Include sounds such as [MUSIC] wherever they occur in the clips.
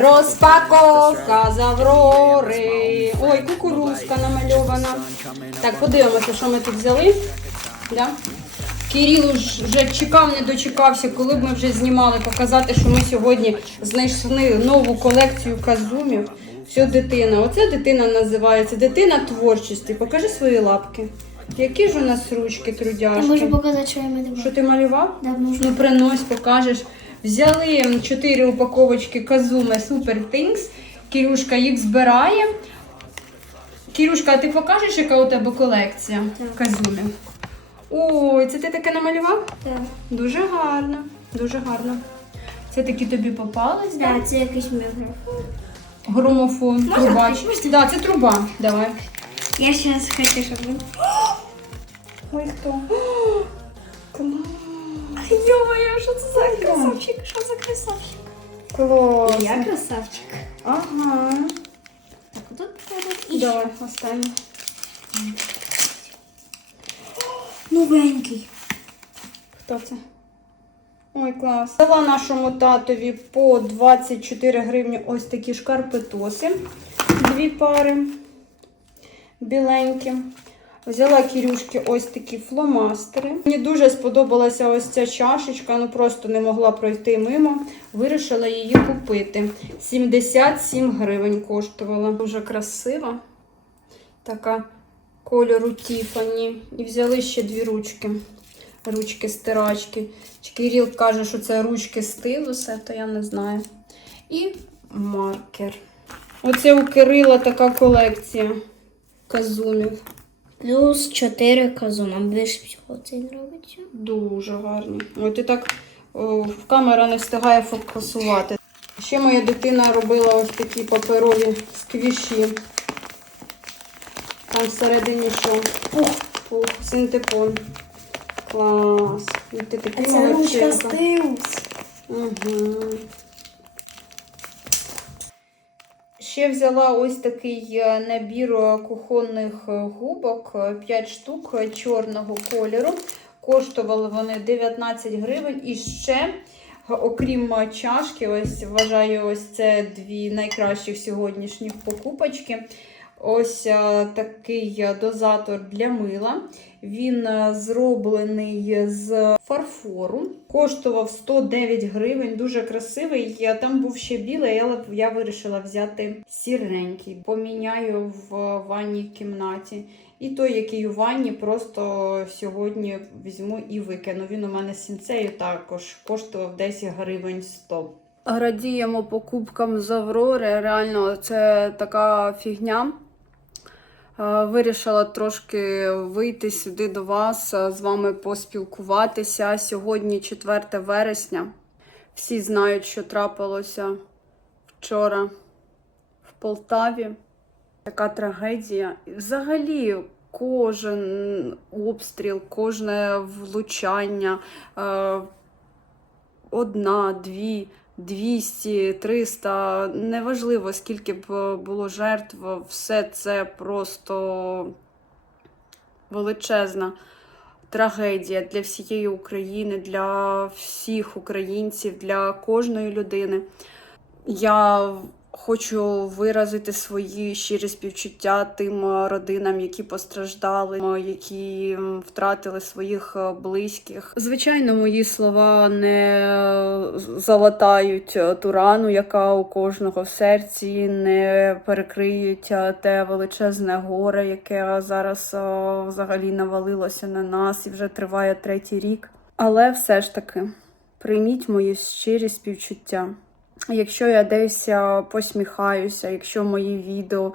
Розпаковка з. Аврори. Ой, кукурузка намальована. Так, подивимося, що ми тут взяли. Да? Кирил вже чекав, не дочекався, коли б ми вже знімали, показати, що ми сьогодні знайшли нову колекцію казумів. Все дитина. Оце дитина називається дитина творчості. Покажи свої лапки. Які ж у нас ручки трудяшки? Я можу показати, що я малював. Що ти малював? Да, можу. Ну, принось, покажеш. Взяли 4 упаковочки Казуме Super Things. Кирюшка їх збирає. Кирюшка, а ти покажеш, яка у тебе колекція Так. Казуми? Ой, це ти таке намалював? Так. Дуже гарно, дуже гарно. Це такі тобі попались, да? це якийсь мікрофон. Громофон. Можна? Да, це труба. Давай. Я зараз хочу, щоб він... [GASPS] Ой, хто? [GASPS] Клас. Йо-моє, що це за красавчик? Що за красавчик? Клас. Я красавчик. Ага. Так, отут треба і Давай, останній. новенький. Хто це? Ой, клас. Дала нашому татові по 24 гривні ось такі шкарпетоси. Дві пари. Біленькі. Взяла Кірюшки ось такі фломастери. Мені дуже сподобалася ось ця чашечка, ну просто не могла пройти мимо. Вирішила її купити. 77 гривень коштувала. Дуже красива. Така кольору Тіфані. І взяли ще дві ручки. Ручки стирачки. Кирил каже, що це ручки стилуса, то я не знаю. І маркер. Оце у Кирила така колекція казумів. Плюс 4 казума. Більше всього це робиться. Дуже гарні. От і так о, камера не встигає фокусувати. Ще моя дитина робила ось такі паперові сквіші. Там всередині що? Пух, пух, синтепон. Клас. І ти такий молодчинка. Угу. Ще взяла ось такий е, набір е, кухонних е, губок, 5 штук чорного кольору. Коштували вони 19 гривень. І ще, окрім чашки, ось вважаю, ось це дві найкращих сьогоднішніх покупочки. Ось е, такий е, дозатор для мила. Він е, зроблений з фарфору. Коштував 109 гривень, дуже красивий. Там був ще білий, але я вирішила взяти сіренький. Поміняю в ванній кімнаті. І той, який у ванні, просто сьогодні візьму і викину. Він у мене з сінцею також коштував 10 гривень 100. Радіємо покупкам з Аврори. Реально, це така фігня. Е, Вирішила трошки вийти сюди до вас, е, з вами поспілкуватися. Сьогодні 4 вересня. Всі знають, що трапилося вчора в Полтаві. Така трагедія. І Взагалі, кожен обстріл, кожне влучання, е, одна, дві. 200, 300, неважливо, скільки б е, було жертв, все це просто величезна трагедія для всієї України, для всіх українців, для кожної людини. Я Хочу виразити свої щирі співчуття тим е, родинам, які постраждали, які втратили своїх е, близьких. Звичайно, мої слова не е, залатають ту рану, яка у кожного в серці, не перекриють те величезне горе, яке зараз взагалі навалилося на нас і вже триває третій рік. Але все ж таки, прийміть мої щирі співчуття. Якщо я десь е, посміхаюся, якщо мої відео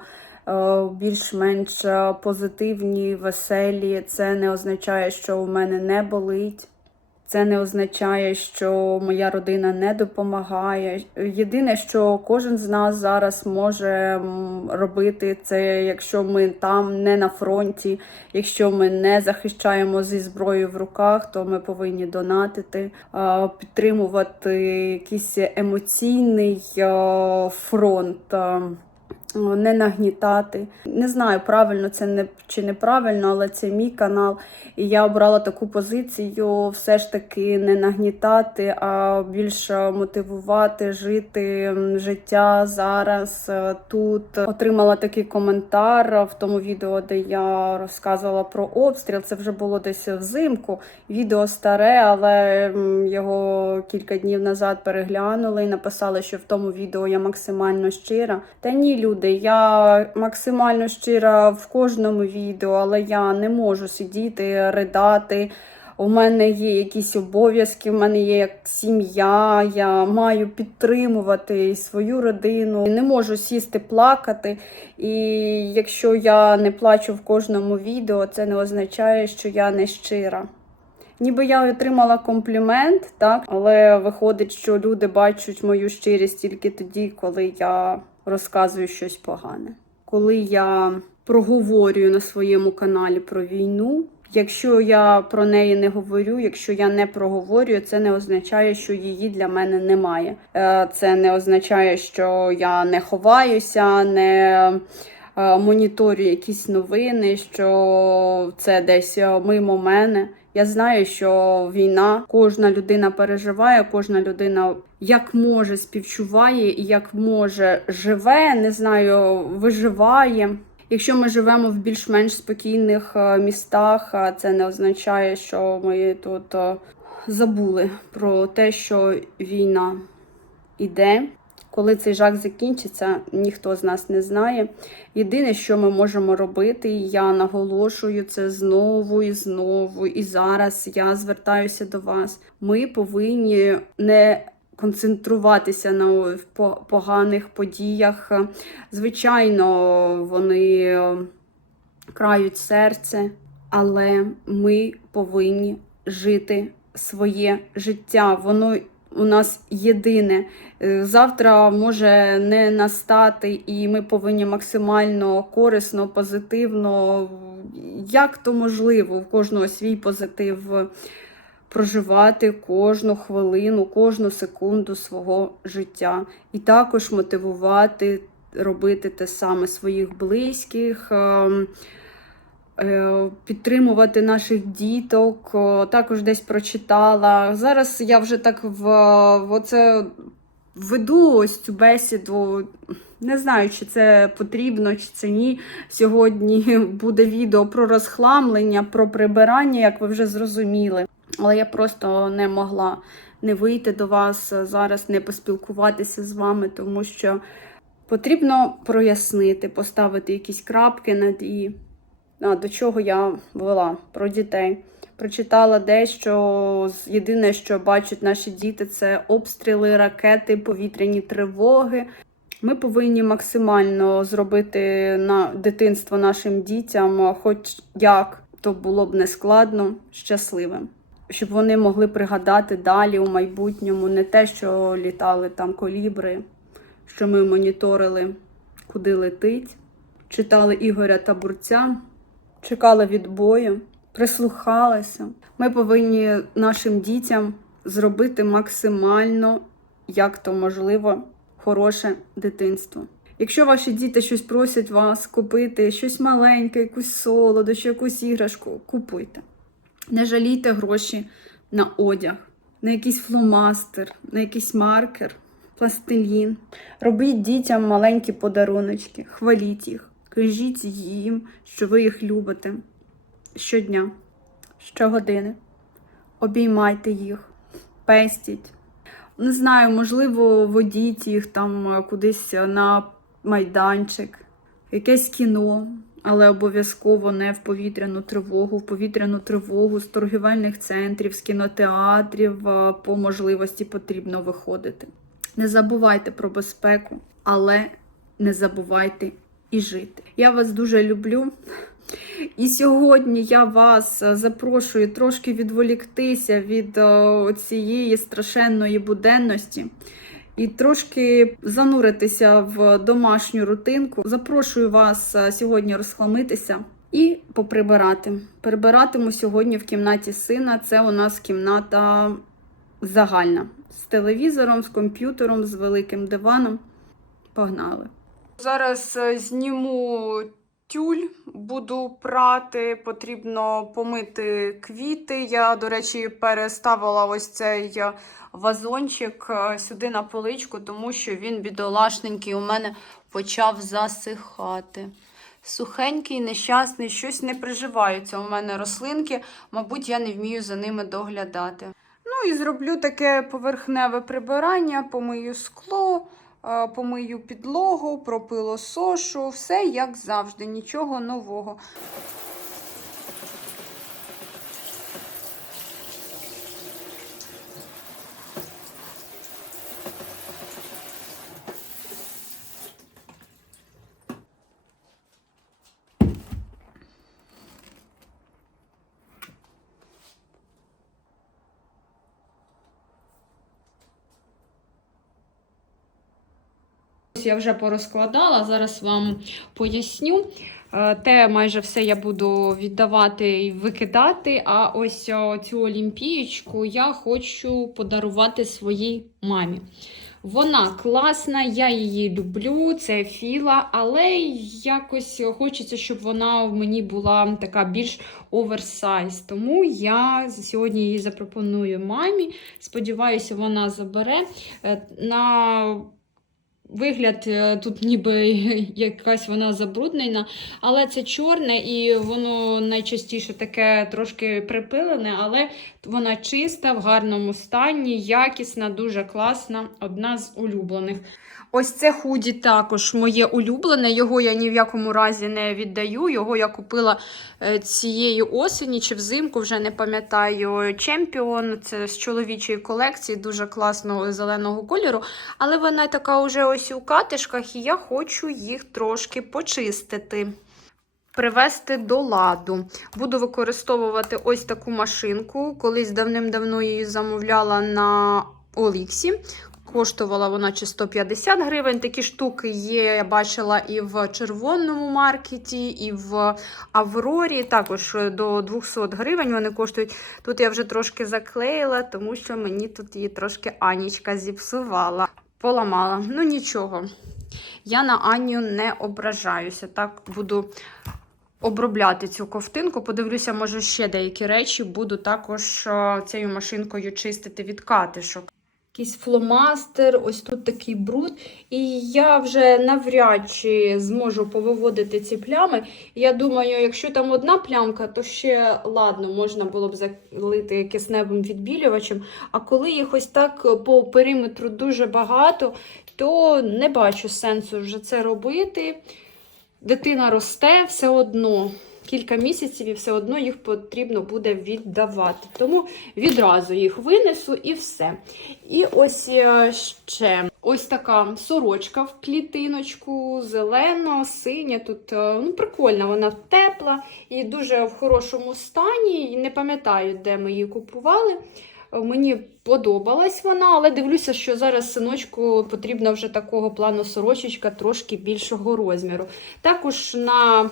е, більш-менш е, позитивні, веселі, це не означає, що у мене не болить. Це не означає, що моя родина не допомагає. Єдине, що кожен з нас зараз може робити, це якщо ми там не на фронті, якщо ми не захищаємо зі зброєю в руках, то ми повинні донатити, підтримувати якийсь емоційний фронт. Не нагнітати. Не знаю, правильно це не чи неправильно, але це мій канал. І я обрала таку позицію все ж таки не нагнітати, а більше мотивувати жити життя зараз е, тут. Отримала такий коментар в тому відео, де я розказувала про обстріл. Це вже було десь взимку. Відео старе, але його кілька днів назад переглянули і написали, що в тому відео я максимально щира. Та ні, люди, я максимально щира в кожному відео, але я не можу сидіти, ридати. У мене є якісь обов'язки, в мене є як сім'я, я маю підтримувати свою родину. Не можу сісти плакати. І якщо я не плачу в кожному відео, це не означає, що я не щира. Ніби я отримала комплімент, так, але виходить, що люди бачать мою щирість тільки тоді, коли я розказую щось погане. Коли я проговорюю на своєму каналі про війну. Якщо я про неї не говорю, якщо я не проговорюю, це не означає, що її для мене немає. Е, Це не означає, що я не ховаюся, не е, моніторю якісь новини, що це десь е, мимо мене. Я знаю, що війна кожна людина переживає, кожна людина як може співчуває і як може живе, не знаю, виживає. Якщо ми живемо в більш-менш спокійних е, містах, це не означає, що ми тут е, забули про те, що війна іде. Коли цей жах закінчиться, ніхто з нас не знає. Єдине, що ми можемо робити, я наголошую це знову і знову. І зараз я звертаюся до вас. Ми повинні не концентруватися на поганих подіях. Звичайно, вони е, крають серце, але ми повинні жити своє життя. Воно у нас єдине. Е, Завтра може не настати, і ми повинні максимально корисно, позитивно, як то можливо, в кожного свій позитив проживати кожну хвилину, кожну секунду свого життя. І також мотивувати робити те саме своїх близьких. ем, е, Підтримувати наших діток, також десь прочитала. Зараз я вже так в, в оце веду ось цю бесіду. Не знаю, чи це потрібно, чи це ні. Сьогодні [LAUGHS] буде відео про розхламлення, про прибирання, як ви вже зрозуміли. Але я просто не могла не вийти до вас зараз, не поспілкуватися з вами, тому що потрібно прояснити, поставити якісь крапки над і. До чого я вела про дітей. Прочитала дещо. Єдине, що бачать наші діти, це обстріли, ракети, повітряні тривоги. Ми повинні максимально зробити на дитинство нашим дітям, хоч як то було б нескладно, щасливим. Щоб вони могли пригадати далі у майбутньому не те, що літали там колібри, що ми моніторили, куди летить, читали Ігоря Табурця, чекали відбою, прислухалися. Ми повинні нашим дітям зробити максимально, як то можливо, хороше дитинство. Якщо ваші діти щось просять вас купити, щось маленьке, якусь солодощу, якусь іграшку, купуйте. Не жалійте гроші на одяг, на якийсь фломастер, на якийсь маркер. пластилін. Робіть дітям маленькі подаруночки, хваліть їх, кажіть їм, що ви їх любите щодня, щогодини. Обіймайте їх, пестіть. Не знаю, можливо, водіть їх там кудись на майданчик, якесь кіно, але обов'язково не в повітряну тривогу, в повітряну тривогу з торгівельних центрів, з кінотеатрів е, по можливості потрібно виходити. Не забувайте про безпеку, але не забувайте і жити. Я вас дуже люблю. І сьогодні я вас е, запрошую трошки відволіктися від е, цієї страшенної буденності і трошки зануритися в домашню рутинку. Запрошую вас е, сьогодні розхламитися і поприбирати. Прибиратиму сьогодні в кімнаті сина. Це у нас кімната загальна з телевізором, з комп'ютером, з великим диваном. Погнали. Зараз е, зніму тюль, буду прати, потрібно помити квіти. Я, до речі, переставила ось цей е, вазончик е, сюди на поличку, тому що він бідолашненький у мене почав засихати. Сухенький, нещасний, щось не приживаються у мене рослинки, мабуть, я не вмію за ними доглядати. Ну і зроблю таке поверхневе прибирання, помию скло, помию підлогу, пропило сошу, все як завжди, нічого нового. Я вже порозкладала, зараз вам поясню. Е, Те майже все я буду віддавати і викидати. А ось цю олімпієчку я хочу подарувати своїй мамі. Вона класна, я її люблю, це філа, але якось хочеться, щоб вона в мені була така більш оверсайз. Тому я сьогодні її запропоную мамі. Сподіваюся, вона забере. Е, На Вигляд е, тут ніби [LAUGHS] якась вона забруднена, але це чорне і воно найчастіше таке трошки припилене, але вона чиста, в гарному стані, якісна, дуже класна, одна з улюблених. Ось це худі також моє улюблене. Його я ні в якому разі не віддаю. Його я купила е, цієї осені чи взимку, вже не пам'ятаю. Чемпіон це з чоловічої колекції, дуже класного зеленого кольору. Але вона така вже ось у катишках, і я хочу їх трошки почистити. Привести до ладу. Буду використовувати ось таку машинку. Колись давним-давно її замовляла на Оліксі. Коштувала вона чи 150 гривень. Такі штуки є, я бачила і в червоному маркеті, і в Аврорі. Також до 200 гривень вони коштують. Тут я вже трошки заклеїла, тому що мені тут її трошки Анічка зіпсувала. Поламала. Ну нічого. Я на Аню не ображаюся. Так буду обробляти цю ковтинку. Подивлюся, може, ще деякі речі буду також е, цією машинкою чистити від катишок. Якийсь фломастер, ось тут такий бруд. І я вже навряд чи зможу повиводити ці плями. Я думаю, якщо там одна плямка, то ще ладно, можна було б залити кисневим відбілювачем. А коли їх ось так по периметру дуже багато, то не бачу сенсу вже це робити. Дитина росте все одно. Кілька місяців і все одно їх потрібно буде віддавати. Тому відразу їх винесу і все. І ось е, ще ось така сорочка в клітиночку, зелена, синя. Тут е, ну, прикольна, вона тепла і дуже в хорошому стані. І Не пам'ятаю, де ми її купували. Мені подобалась вона, але дивлюся, що зараз синочку потрібна вже такого плану сорочечка трошки більшого розміру. Також на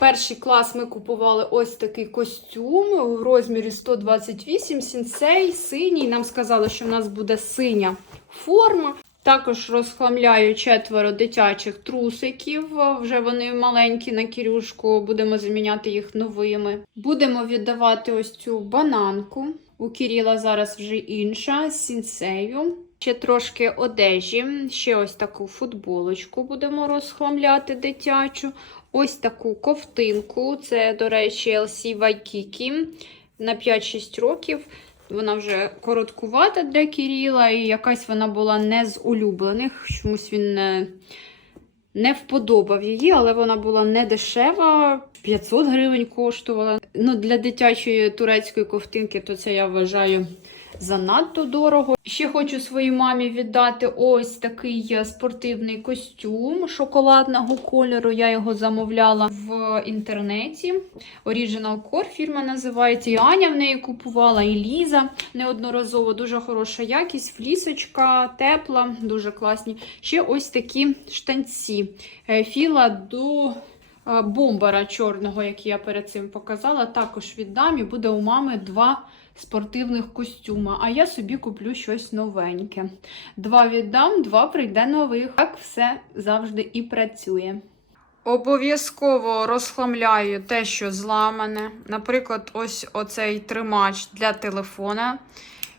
перший клас ми купували ось такий костюм в розмірі 128 сінцей, синій. Нам сказали, що в нас буде синя форма. Також розхламляю четверо дитячих трусиків. Вже вони маленькі на кірюшку, будемо заміняти їх новими. Будемо віддавати ось цю бананку. У Кіріла зараз вже інша з сінцею. Ще трошки одежі, ще ось таку футболочку будемо розхламляти дитячу. Ось таку ковтинку. Це, до речі, LC Waikiki на 5-6 років. Вона вже короткувата для Кіріла, і якась вона була не з улюблених. Чомусь він не, не вподобав її, але вона була не дешева, 500 гривень коштувала. Ну, для дитячої турецької ковтинки, то це я вважаю занадто дорого. Ще хочу своїй мамі віддати ось такий е, спортивний костюм шоколадного кольору. Я його замовляла в інтернеті. Original Core фірма називається. І Аня в неї купувала, і Ліза неодноразово. Дуже хороша якість, флісочка, тепла, дуже класні. Ще ось такі штанці. Е, Філа до е, бомбара чорного, який я перед цим показала, також віддам. І буде у мами два спортивних костюма. А я собі куплю щось новеньке. Два віддам, два прийде нових. Так все завжди і працює. Обов'язково розхламляю те, що зламане. Наприклад, ось оцей тримач для телефона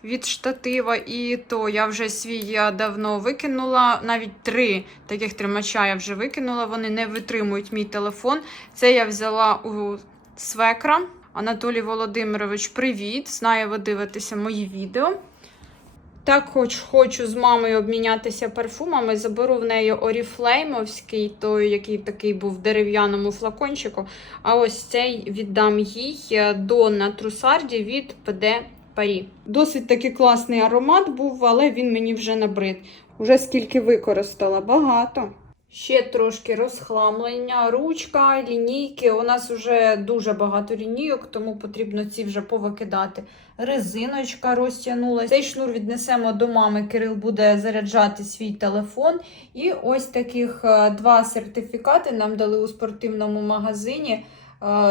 від штатива. І то я вже свій я давно викинула. Навіть три таких тримача я вже викинула. Вони не витримують мій телефон. Це я взяла у свекра. Анатолій Володимирович, привіт! Знаю, ви дивитеся мої відео. Також хочу з мамою обмінятися парфумами. Заберу в неї оріфлеймовський, той, який такий був в дерев'яному флакончику. А ось цей віддам їй Донна Трусарді від ПД Парі. Досить таки класний аромат був, але він мені вже набрид. Уже скільки використала, багато. Ще трошки розхламлення, ручка, лінійки. У нас вже дуже багато лінійок, тому потрібно ці вже повикидати. Резиночка розтягнулася. Цей шнур віднесемо до мами. Кирил буде заряджати свій телефон. І ось таких е, два сертифікати нам дали у спортивному магазині е,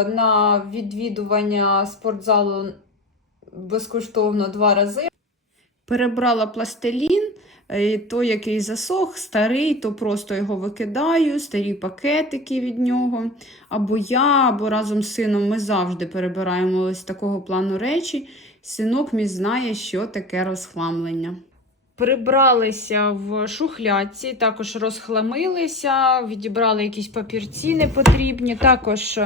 на відвідування спортзалу безкоштовно два рази. Перебрала пластилін. Е, Той, який засох, старий, то просто його викидаю, старі пакетики від нього. Або я, або разом з сином ми завжди перебираємо ось такого плану речі. Синок мій знає, що таке розхламлення. Прибралися в шухлядці, також розхламилися, відібрали якісь папірці непотрібні. Також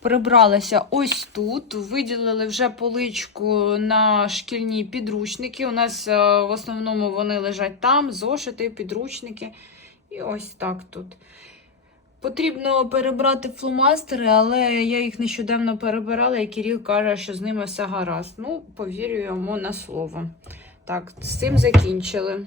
прибралися ось тут. Виділили вже поличку на шкільні підручники. У нас е, в основному вони лежать там, зошити, підручники. І ось так тут. Потрібно перебрати фломастери, але я їх нещодавно перебирала, і Кирил каже, що з ними все гаразд. Ну, повірю йому на слово. Так, з цим закінчили.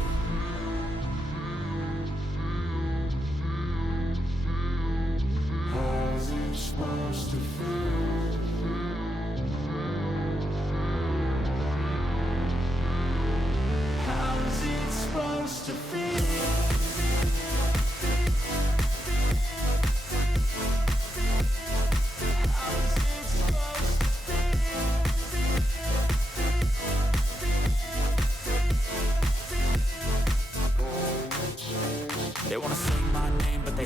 They wanna say my name, but they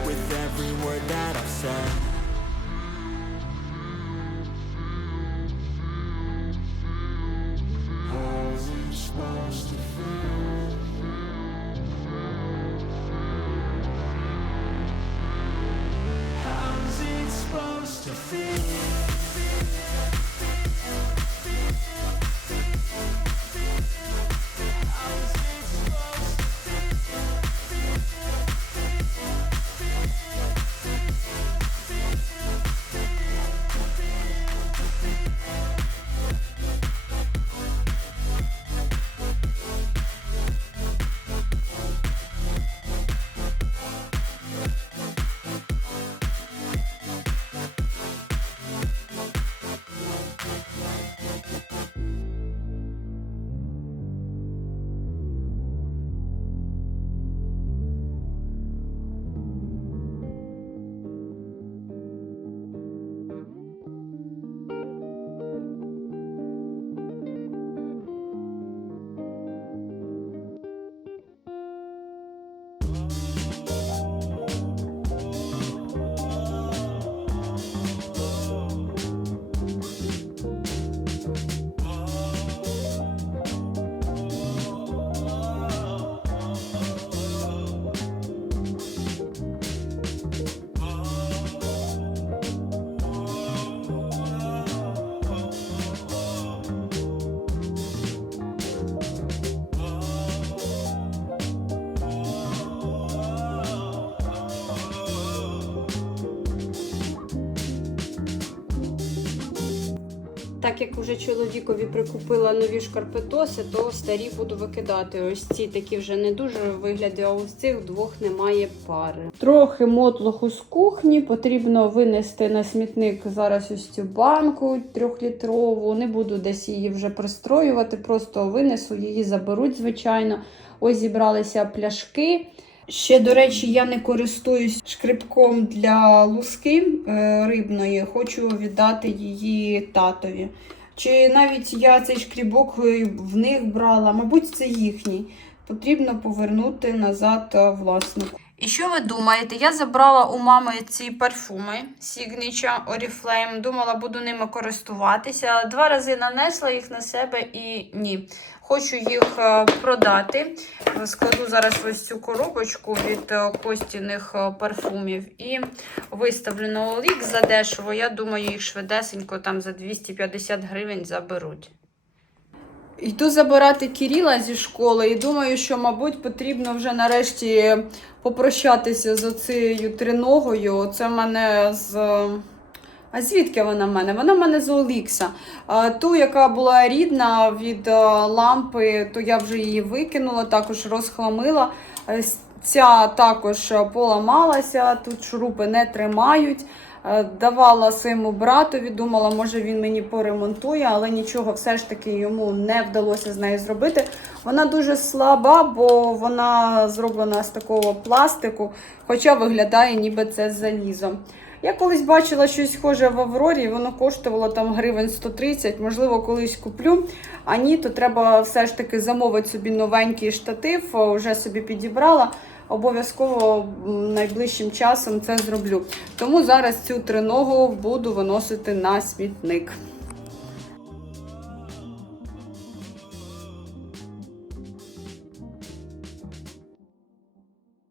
with every word that I've said. Feel? How's it supposed to feel? Так як уже чоловікові прикупила нові шкарпетоси, то старі буду викидати. Ось ці такі вже не дуже вигляді, а ось цих двох немає пари. Трохи мотлоху з кухні потрібно винести на смітник зараз ось цю банку трьохлітрову. Не буду десь її вже пристроювати, просто винесу, її заберуть, звичайно. Ось зібралися пляшки. Ще, до речі, я не користуюсь шкребком для луски е, рибної, хочу віддати її татові. Чи навіть я цей шкрібок е, в них брала, мабуть, це їхній. Потрібно повернути назад е, власнику. І що ви думаєте? Я забрала у мами ці парфуми Signature Oriflame. Думала, буду ними користуватися. Два рази нанесла їх на себе і ні. Хочу їх е, продати. Складу зараз ось цю коробочку від е, костяних е, парфумів і виставлю на OLX за дешево. Я думаю, їх швидесенько там за 250 гривень заберуть. Йду забирати Кіріла зі школи і думаю, що, мабуть, потрібно вже нарешті попрощатися з оцією триногою. Це мене з. А звідки вона в мене? Вона в мене з Олікса. Ту, яка була рідна від е, лампи, то я вже її викинула, також розхламила. Е, Ця також е, поламалася, тут шурупи не тримають. Давала своєму братові, думала, може він мені поремонтує, але нічого все ж таки йому не вдалося з нею зробити. Вона дуже слаба, бо вона зроблена з такого пластику, хоча виглядає ніби це залізо. Я колись бачила щось схоже в Аврорі, воно коштувало там гривень 130, можливо, колись куплю. А ні, то треба все ж таки замовити собі новенький штатив, вже собі підібрала. Обов'язково найближчим часом це зроблю. Тому зараз цю триногу буду виносити на смітник.